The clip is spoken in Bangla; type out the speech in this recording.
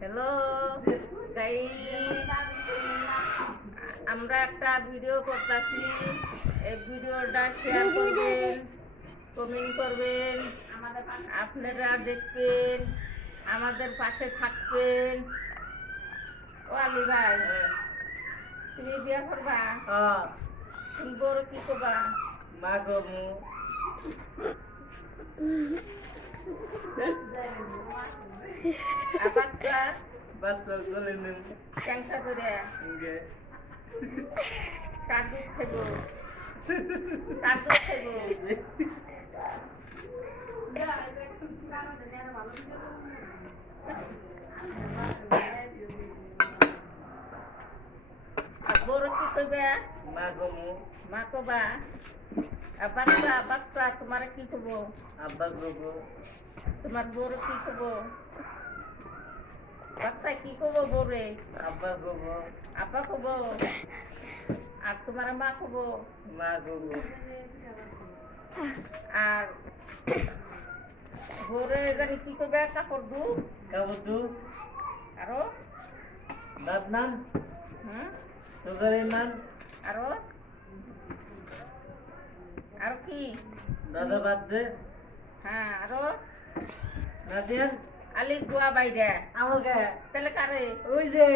হ্যালো গাইস, আমরা একটা ভিডিও করতেছি। এই ভিডিওটা শেয়ার করবেন, কমেন্ট করবেন, আপনারা দেখবেন, আমাদের পাশে থাকবেন। ও আলী ভাই, তুমি বিয়া করবা? তুমি বড় কি করবা? মা গমু বাচ্চা বাচ্চা চলে নেন ক্যাংসা করে কাগজ খেবো, কাগজ খেবো। বড় কি করবে? মা গমু মা কবা। আর বাচ্চা বাচ্চা তোমার কি করবো? আব্বা গবু তোমার বড় কি করবো? বাচ্চা কি করবো? বড়ে আব্বা গবু আব্বা করবো। আর তোমার মা করবো। মা গবু আর বড়ে জানি কি করবে? কাপড় দু কাবুতু আরো দাঁত নান হুম সুগারি নান আরো আরো কি? দাদা বাদ দে হ্যাঁ আরো নাদিয়ান আলি গুয়া বাইরে আমাকে তাহলে কারে? ওই যে